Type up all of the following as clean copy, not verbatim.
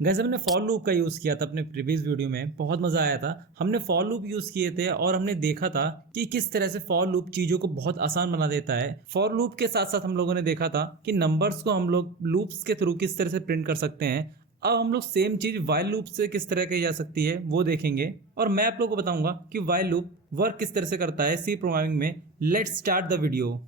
Gas हमने for loop का use किया था अपने प्रीवियस वीडियो में, बहुत मज़ा आया था। हमने फॉर लूप यूज़ किए थे और हमने देखा था कि किस तरह से फॉर लूप चीज़ों को बहुत आसान बना देता है। फॉर लूप के साथ साथ हम लोगों ने देखा था कि नंबर्स को हम लोग लूप्स के थ्रू किस तरह से प्रिंट कर सकते हैं। अब हम लोग सेम चीज़ वाइल लूप से किस तरह की जा सकती है वो देखेंगे, और मैं आप लोगों को बताऊंगा कि वाइल लूप वर्क किस तरह से करता है सी प्रोग्रामिंग में। Let's start the video.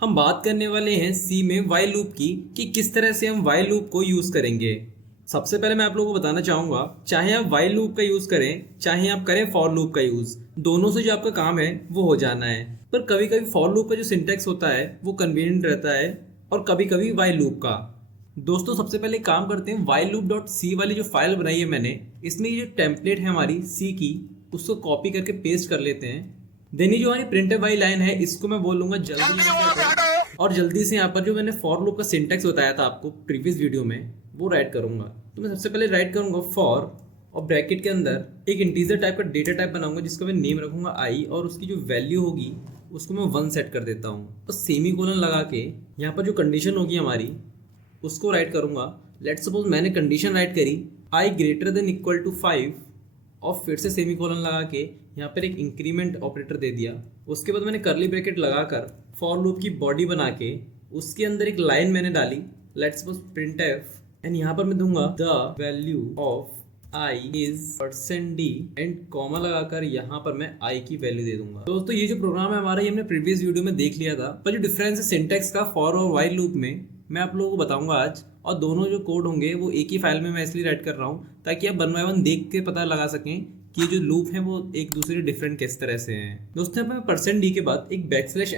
हम बात करने वाले हैं सी में वाइल लूप की कि किस तरह से हम वाइल लूप को यूज़ करेंगे। सबसे पहले मैं आप लोगों को बताना चाहूँगा, चाहे आप वाइल लूप का यूज़ करें चाहे आप करें फॉर लूप का यूज़, दोनों से जो आपका काम है वो हो जाना है। पर कभी कभी फॉर लूप का जो सिंटैक्स होता है वो कन्वीनियंट रहता है और कभी कभी वाइल लूप का। दोस्तों सबसे पहले काम करते हैं, वाइल लूप डॉट सी वाली जो फाइल बनाई है मैंने, इसमें ये जो टेम्पलेट है हमारी सी की उसको कॉपी करके पेस्ट कर लेते हैं। देन ये जो हमारी प्रिंटफ वाली लाइन है इसको मैं बोलूंगा जल्दी यहाँ पर, और जल्दी से यहाँ पर जो मैंने फॉर लूप का सिंटैक्स बताया था आपको प्रीवियस वीडियो में वो राइट करूंगा। तो मैं सबसे पहले राइट करूंगा फॉर, और ब्रैकेट के अंदर एक इंटीजर टाइप का डेटा टाइप बनाऊंगा जिसका मैं नेम रखूंगा आई, और उसकी जो वैल्यू होगी उसको मैं 1 सेट कर देता हूँ। तो सेमी कोलन लगा के यहाँ पर जो कंडीशन होगी हमारी उसको राइट करूंगा। लेट्स सपोज मैंने कंडीशन राइट करी आई ग्रेटर देन इक्वल टू 5, और फिर से सेमी कोलन लगा के यहाँ पर एक इंक्रीमेंट ऑपरेटर दे दिया। उसके बाद मैंने करली ब्रैकेट लगाकर फॉर लूप की बॉडी बना के उसके अंदर एक लाइन मैंने डाली, लेट्स सपोज printf, एंड यहाँ पर मैं दूंगा the value of I is %d and comma लगाकर यहाँ पर मैं आई की वैल्यू दे दूंगा। दोस्तों ये जो प्रोग्राम है हमारा ये हमने प्रीवियस वीडियो में देख लिया था, पर जो डिफरेंस है सिंटैक्स का फॉर और वाइल लूप में मैं आप लोगों को बताऊंगा आज। और दोनों जो कोड होंगे वो एक ही फाइल में मैं इसलिए राइट कर रहा हूँ ताकि आप 1 बाय 1 देख के पता लगा सकें कि जो लूप है वो एक दूसरे डिफरेंट किस तरह से हैं। दोस्तों मैं %d के बाद एक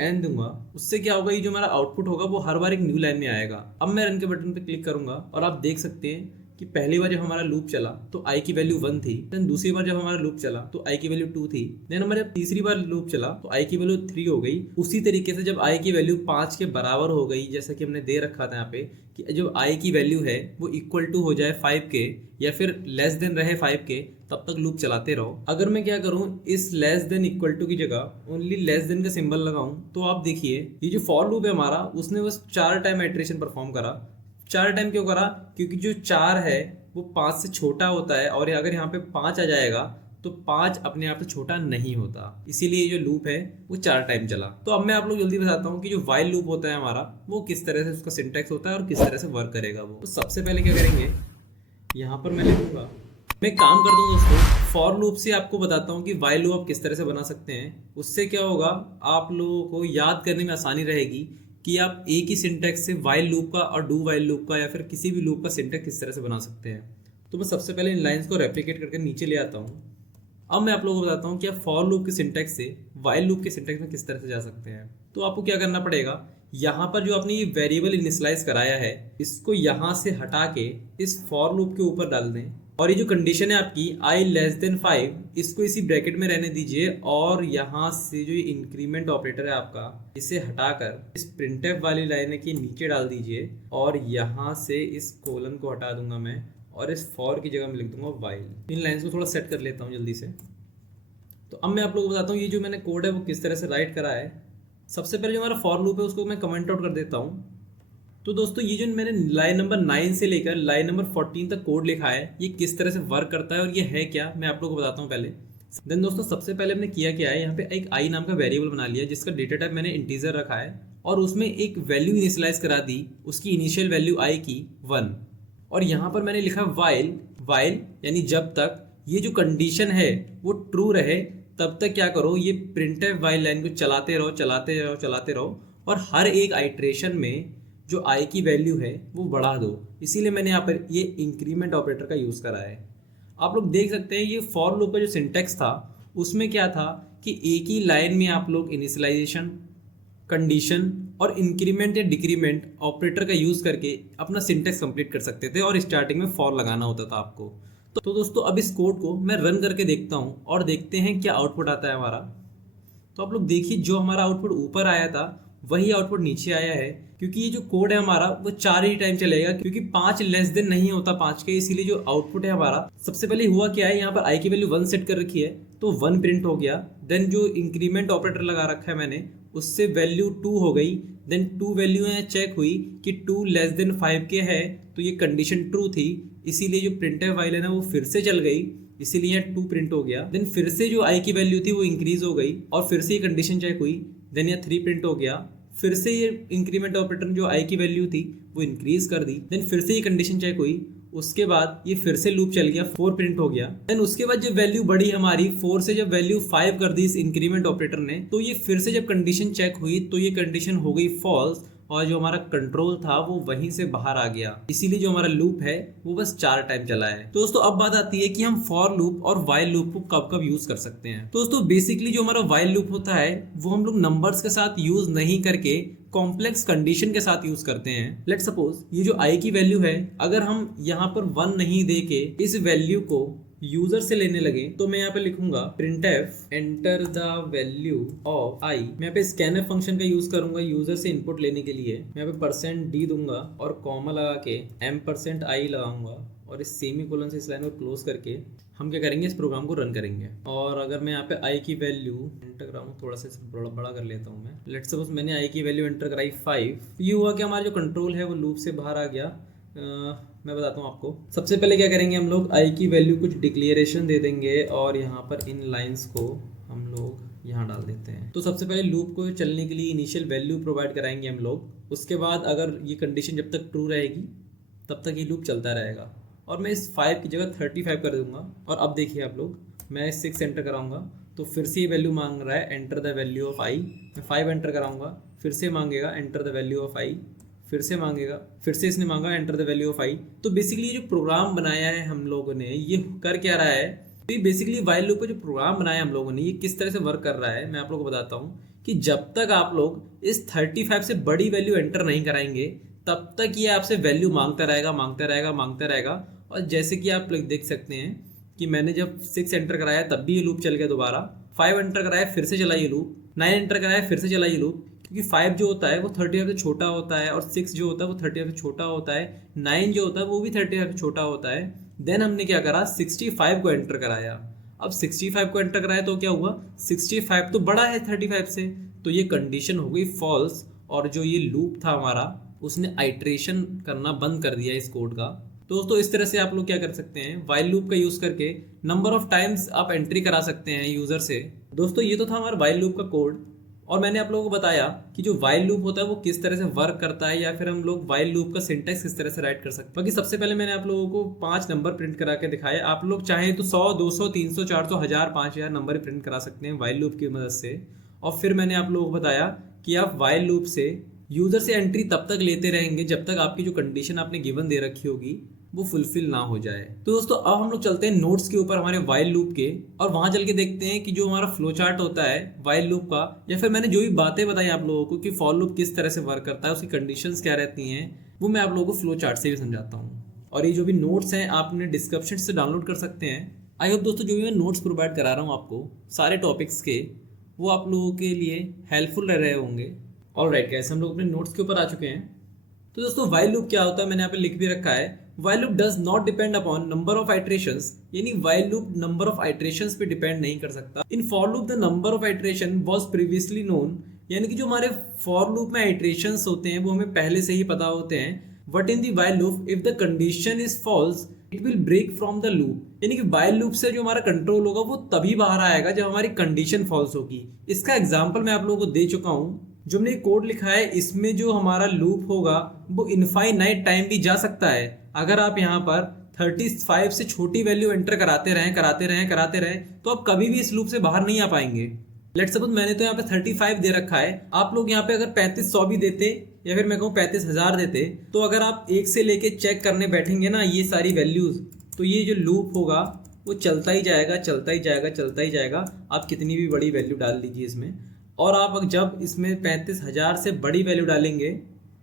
\n दूंगा, उससे क्या होगा, ये जो हमारा आउटपुट होगा वो हर बार एक न्यू लाइन में आएगा। अब मैं रन के बटन पे क्लिक करूंगा और आप देख सकते हैं कि पहली बार जब हमारा लूप चला तो आई की वैल्यू 1 थी, देन दूसरी बार जब हमारा लूप चला तो आई की वैल्यू 2 थी, देन हमारे तीसरी बार लूप चला तो आई की वैल्यू 3 हो गई। उसी तरीके से जब आई की वैल्यू 5 के बराबर हो गई, जैसा कि हमने दे रखा था यहाँ पे कि जब आई की वैल्यू है वो इक्वल टू हो जाए 5 के या फिर लेस देन रहे 5 के, तब तक लूप चलाते रहो। अगर मैं क्या करूं, इस लेस देन इक्वल टू की जगह ओनली लेस देन का सिंबल लगाऊं, तो आप देखिए ये जो फॉर लूप है हमारा उसने बस 4 टाइम आइटरेशन परफॉर्म करा। 4 टाइम क्यों करा? क्योंकि जो 4 है वो 5 से छोटा होता है, और अगर यहाँ पे 5 आ जाएगा तो 5 अपने आप से छोटा नहीं होता, इसीलिए जो लूप है वो 4 टाइम चला। तो अब मैं आप लोग जल्दी बताता हूँ कि जो वाइल लूप होता है हमारा वो किस तरह से उसका सिंटैक्स होता है और किस तरह से वर्क करेगा वो। तो सबसे पहले क्या करेंगे, यहाँ पर मैं लिखूंगा, मैं काम करता हूँ दोस्तों फॉर लूप से आपको बताता हूँ कि वाइल लूप आप किस तरह से बना सकते हैं। उससे क्या होगा, आप लोगों को याद करने में आसानी रहेगी कि आप एक ही सिंटैक्स से वाइल लूप का और डू वाइल लूप का या फिर किसी भी लूप का सिंटैक्स किस तरह से बना सकते हैं। तो मैं सबसे पहले इन लाइंस को रेप्लिकेट करके नीचे ले आता हूँ। अब मैं आप लोगों को बताता हूँ कि आप फॉर लूप के सिंटैक्स से वाइल लूप के सिंटैक्स में किस तरह से जा सकते हैं। तो आपको क्या करना पड़ेगा, यहाँ पर जो आपने ये वेरिएबल इनिशियलाइज कराया है इसको यहाँ से हटा के इस फॉर लूप के ऊपर डाल दें, और ये जो कंडीशन है आपकी आई लेस देन 5 इसको इसी ब्रैकेट में रहने दीजिए, और यहाँ से जो ये इंक्रीमेंट ऑपरेटर है आपका इसे हटाकर इस प्रिंटफ वाली लाइन के नीचे डाल दीजिए, और यहाँ से इस कोलन को हटा दूंगा मैं और इस फॉर की जगह में लिख दूंगा वाइल। इन लाइन्स को थोड़ा सेट कर लेता हूँ जल्दी से। तो अब मैं आप लोगों को बताता हूँ ये जो मैंने कोड है वो किस तरह से राइट करा है। सबसे पहले जो हमारा फॉर लूप है उसको मैं कमेंट आउट कर देता हूँ। तो दोस्तों ये जो मैंने लाइन नंबर 9 से लेकर लाइन नंबर 14 तक कोड लिखा है ये किस तरह से वर्क करता है और ये है क्या, मैं आप लोगों को बताता हूँ पहले। देन दोस्तों सबसे पहले हमने किया क्या है, यहाँ पे एक आई नाम का वेरिएबल बना लिया जिसका डेटा टाइप मैंने इंटीजर रखा है, और उसमें एक वैल्यू इनिशियलाइज करा दी, उसकी इनिशियल वैल्यू आई की 1, और यहाँ पर मैंने लिखा वाइल। वाइल यानी जब तक ये जो कंडीशन है वो ट्रू रहे तब तक क्या करो, ये प्रिंटफ वाइल लाइन को चलाते रहो चलाते रहो चलाते रहो, और हर एक आइट्रेशन में जो आई की वैल्यू है वो बढ़ा दो। इसीलिए मैंने यहाँ पर ये इंक्रीमेंट ऑपरेटर का यूज़ करा है। आप लोग देख सकते हैं ये फॉर लूप का जो सिंटैक्स था उसमें क्या था कि एक ही लाइन में आप लोग इनिशियलाइजेशन, कंडीशन और इंक्रीमेंट या डिक्रीमेंट ऑपरेटर का यूज़ करके अपना सिंटैक्स कंप्लीट कर सकते थे, और स्टार्टिंग में फॉर लगाना होता था आपको। तो दोस्तों अब इस कोड को मैं रन करके देखता हूँ और देखते हैं क्या आउटपुट आता है हमारा। तो आप लोग देखिए जो हमारा आउटपुट ऊपर आया था वही आउटपुट नीचे आया है, क्योंकि ये जो कोड है हमारा वो 4 ही टाइम चलेगा, क्योंकि 5 लेस देन नहीं होता 5 के, इसीलिए जो आउटपुट है हमारा सबसे पहले हुआ क्या है, यहाँ पर आई की वैल्यू 1 सेट कर रखी है तो 1 प्रिंट हो गया। देन जो इंक्रीमेंट ऑपरेटर लगा रखा है मैंने उससे वैल्यू 2 हो गई, देन 2 वैल्यू यहाँ चेक हुई कि 2 लेस देन 5 के है, तो ये कंडीशन ट्रू थी, इसीलिए जो प्रिंटफ वाइल है ना वो फिर से चल गई, इसीलिए यहाँ 2 प्रिंट हो गया। देन फिर से जो आई की वैल्यू थी वो इंक्रीज हो गई और फिर से ये कंडीशन चेक हुई, देन यहाँ 3 प्रिंट हो गया। फिर से ये इंक्रीमेंट ऑपरेटर जो आई की वैल्यू थी वो इंक्रीज कर दी, देन फिर से ये कंडीशन चेक हुई, उसके बाद ये फिर से लूप चल गया, 4 प्रिंट हो गया। देन उसके बाद जब वैल्यू बढ़ी हमारी 4 से, जब वैल्यू 5 कर दी इस इंक्रीमेंट ऑपरेटर ने, तो ये फिर से जब कंडीशन चेक हुई तो ये कंडीशन हो गई फॉल्स और जो हमारा कंट्रोल था वो वहीं से बाहर आ गया, इसीलिए जो हमारा लूप है वो बस 4 टाइम चला है। तो दोस्तों अब बात आती है कि हम फॉर लूप और वाइल लूप को कब कब यूज कर सकते हैं। तो दोस्तों बेसिकली जो हमारा वाइल लूप होता है वो हम लोग नंबर्स के साथ यूज नहीं करके कॉम्प्लेक्स कंडीशन के साथ यूज करते हैं। लेट्स सपोज ये जो आई की वैल्यू है, अगर हम यहाँ पर 1 नहीं दे के इस वैल्यू को यूजर से लेने लगे, तो मैं यहाँ पे लिखूंगा printf enter the value of I. मैं यहाँ पे scanf फंक्शन का यूज करूंगा यूजर से इनपुट लेने के लिए। मैं यहाँ पे %d दूंगा और कॉमा लगा के m%i लगाऊंगा और इस सेमी कोलन से इस लाइन को क्लोज करके हम क्या करेंगे, इस प्रोग्राम को रन करेंगे। और अगर मैं यहाँ पे आई की वैल्यू एंटर कराऊँ, थोड़ा सा बड़ा कर लेता हूँ मैं। लेट्स सपोज मैंने आई की वैल्यू एंटर कराई 5, ये हुआ कि हमारा जो कंट्रोल है वो लूप से बाहर आ गया। मैं बताता हूँ आपको। सबसे पहले क्या करेंगे, हम लोग आई की वैल्यू कुछ डिक्लेरेशन दे देंगे और यहाँ पर इन लाइंस को हम लोग यहाँ डाल देते हैं। तो सबसे पहले लूप को चलने के लिए इनिशियल वैल्यू प्रोवाइड कराएंगे हम लोग। उसके बाद अगर ये कंडीशन जब तक ट्रू रहेगी तब तक ये लूप चलता रहेगा। और मैं इस 5 की जगह 35 कर दूंगा। और अब देखिए आप लोग, मैं 6 एंटर कराऊंगा तो फिर से ये वैल्यू मांग रहा है enter the value of I. मैं 5 एंटर कराऊंगा, फिर से मांगेगा एंटर द वैल्यू ऑफ आई, फिर से मांगेगा, फिर से इसने मांगा एंटर द वैल्यू ऑफ आई। तो बेसिकली जो प्रोग्राम बनाया है हम लोगों ने, ये कर क्या रहा है, तो ये बेसिकली वाइल लूप पे जो प्रोग्राम बनाया है हम लोगों ने, ये किस तरह से वर्क कर रहा है मैं आप लोगों को बताता हूँ। कि जब तक आप लोग इस 35 से बड़ी वैल्यू एंटर नहीं कराएंगे तब तक ये आपसे वैल्यू मांगता रहेगा, मांगता रहेगा, मांगता रहेगा। और जैसे कि आप लोग देख सकते हैं कि मैंने जब 6 एंटर कराया तब भी ये लूप चल गया दोबारा, 5 एंटर कराया फिर से चला ये लूप, 9 एंटर कराया फिर से चला ये लूप। क्योंकि 5 जो होता है वो 35 से छोटा होता है और 6 जो होता है वो 35 से छोटा होता है, 9 जो होता है वो भी 35 से छोटा होता है। देन हमने क्या करा, 65 को एंटर कराया। अब 65 को एंटर कराया तो क्या हुआ, 65 तो बड़ा है 35 से, तो ये कंडीशन हो गई फॉल्स। और जो ये लूप था हमारा उसने आइट्रेशन करना बंद कर दिया इस कोड का। तो दोस्तों इस तरह से आप लोग क्या कर सकते हैं, वाइल लूप का यूज करके नंबर ऑफ टाइम्स आप एंट्री करा सकते हैं यूजर से। दोस्तों ये तो था हमारा वाइल लूप का कोड और मैंने आप लोगों को बताया कि जो वाइल लूप होता है वो किस तरह से वर्क करता है, या फिर हम लोग वाइल लूप का सिंटैक्स किस तरह से राइट कर सकते हैं। बाकी सबसे पहले मैंने आप लोगों को 5 नंबर प्रिंट करा के दिखाए। आप लोग चाहें तो 100, 200, 300, 400, 1000, 5000 नंबर प्रिंट करा सकते हैं वाइल लूप की मदद से। और फिर मैंने आप लोगों को बताया कि आप वाइल लूप से यूजर से एंट्री तब तक लेते रहेंगे जब तक आपकी जो कंडीशन आपने गिवन दे रखी होगी वो फुलफिल ना हो जाए। तो दोस्तों अब हम लोग चलते हैं नोट्स के ऊपर हमारे वाइल लूप के, और वहां चल के देखते हैं कि जो हमारा फ्लो चार्ट होता है वाइल लूप का, या फिर मैंने जो भी बातें बताई आप लोगों को कि फॉर लूप किस तरह से वर्क करता है, उसकी कंडीशंस क्या रहती हैं, वो मैं आप लोगों को फ्लो चार्ट से भी समझाता हूँ। और ये जो भी नोट्स हैं आप अपने डिस्क्रिप्शन से डाउनलोड कर सकते हैं। आई होप दोस्तों जो भी मैं नोट्स प्रोवाइड करा रहा हूँ आपको सारे टॉपिक्स के, वो आप लोगों के लिए हेल्पफुल रह रहे होंगे। ऑलराइट गाइस, हम लोग अपने नोट्स के ऊपर आ चुके हैं। तो दोस्तों वाइल लूप क्या होता है मैंने यहाँ पे लिख भी रखा है। While loop does not depend upon number of iterations, यानी while loop number of iterations पे डिपेंड नहीं कर सकता। In for loop the number of iteration was previously known, यानी कि जो हमारे फॉर लूप में आइट्रेशंस होते हैं वो हमें पहले से ही पता होते हैं। But in the while loop if the condition is false it will break from the loop, यानी कि वाइल लूप से जो हमारा कंट्रोल होगा वो तभी बाहर आएगा जब हमारी कंडीशन फॉल्स होगी। इसका एग्जाम्पल मैं आप लोगों को दे चुका हूँ। जो हमने कोड लिखा है इसमें जो हमारा लूप होगा वो इनफाइनाइट टाइम भी जा सकता है। अगर आप यहाँ पर 35 से छोटी वैल्यू एंटर कराते रहें तो आप कभी भी इस लूप से बाहर नहीं आ पाएंगे। लेट्स सपोज मैंने तो यहाँ पे 35 दे रखा है, आप लोग यहाँ पे अगर 3500 भी देते या फिर मैं कहूँ 35,000 देते, तो अगर आप 1 से लेके चेक करने बैठेंगे ना ये सारी वैल्यूज, तो ये जो लूप होगा वो चलता ही जाएगा। आप कितनी भी बड़ी वैल्यू डाल दीजिए इसमें, और आप जब इसमें 35,000 से बड़ी वैल्यू डालेंगे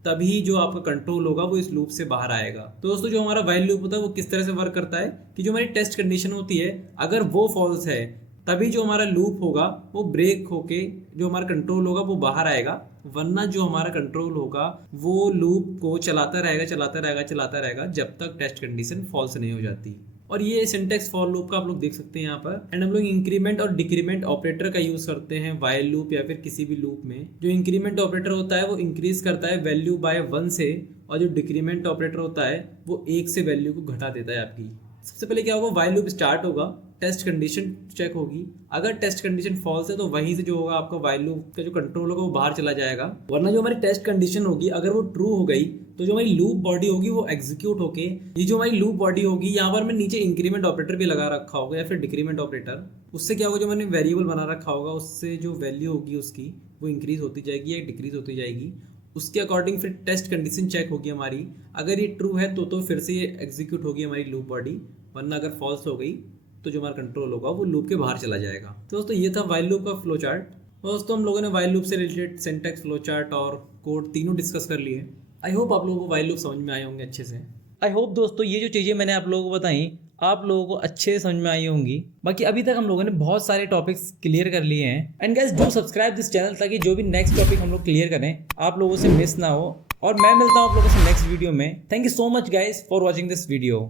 तभी जो आपका कंट्रोल होगा वो इस लूप से बाहर आएगा। तो दोस्तों जो हमारा वाइल लूप होता है वो किस तरह से वर्क करता है कि जो हमारी टेस्ट कंडीशन होती है अगर वो फॉल्स है तभी जो हमारा लूप होगा वो ब्रेक होके जो हमारा कंट्रोल होगा वो बाहर आएगा, वरना जो हमारा कंट्रोल होगा वो लूप को चलाता रहेगा जब तक टेस्ट कंडीशन फॉल्स नहीं हो जाती। और ये सिंटेक्स फॉर लूप का आप लोग देख सकते हैं यहाँ पर। एंड हम लोग इंक्रीमेंट और डिक्रीमेंट ऑपरेटर का यूज करते हैं वाइल लूप या फिर किसी भी लूप में। जो इंक्रीमेंट ऑपरेटर होता है वो इंक्रीज करता है वैल्यू बाय 1 से, और जो डिक्रीमेंट ऑपरेटर होता है वो 1 से वैल्यू को घटा देता है आपकी। सबसे पहले क्या होगा, वाइल लूप स्टार्ट होगा, टेस्ट कंडीशन चेक होगी। अगर टेस्ट कंडीशन फॉल्स है तो वहीं से जो होगा आपका वाइल लूप का जो कंट्रोल होगा वो बाहर चला जाएगा। वरना जो हमारी टेस्ट कंडीशन होगी अगर वो ट्रू हो गई तो जो हमारी लूप बॉडी होगी वो एग्जीक्यूट होके, ये जो हमारी लूप बॉडी होगी यहाँ पर मैं नीचे इंक्रीमेंट ऑपरेटर भी लगा रखा होगा या फिर डिक्रीमेंट ऑपरेटर। उससे क्या होगा, जो मैंने वेरिएबल बना रखा होगा उससे जो वैल्यू होगी उसकी वो इंक्रीज होती जाएगी या डिक्रीज होती जाएगी। उसके अकॉर्डिंग फिर टेस्ट कंडीशन चेक होगी हमारी। अगर ये ट्रू है तो फिर से ये एग्जीक्यूट होगी हमारी लूप बॉडी, वरना अगर फॉल्स हो गई तो जो हमारा कंट्रोल होगा वो लूप के बाहर चला जाएगा। तो दोस्तों ये था वाइल लूप का फ्लो चार्ट। दोस्तों हम लोगों ने वाइल लूप से रिलेटेड सिंटैक्स, फ्लो चार्ट और कोड तीनों डिस्कस कर लिए। आई होप आप लोगों को वाइल लूप समझ में आए होंगे अच्छे से। आई होप दोस्तों ये जो चीज़ें मैंने आप लोगों को बताई आप लोगों को अच्छे से समझ में आई होंगी। बाकी अभी तक हम लोगों ने बहुत सारे टॉपिक्स क्लियर कर लिए हैं। And guys do subscribe this channel ताकि जो भी नेक्स्ट टॉपिक हम लोग क्लियर करें आप लोगों से मिस ना हो। और मैं मिलता हूँ आप लोगों से नेक्स्ट वीडियो में। Thank you so much guys for watching this video.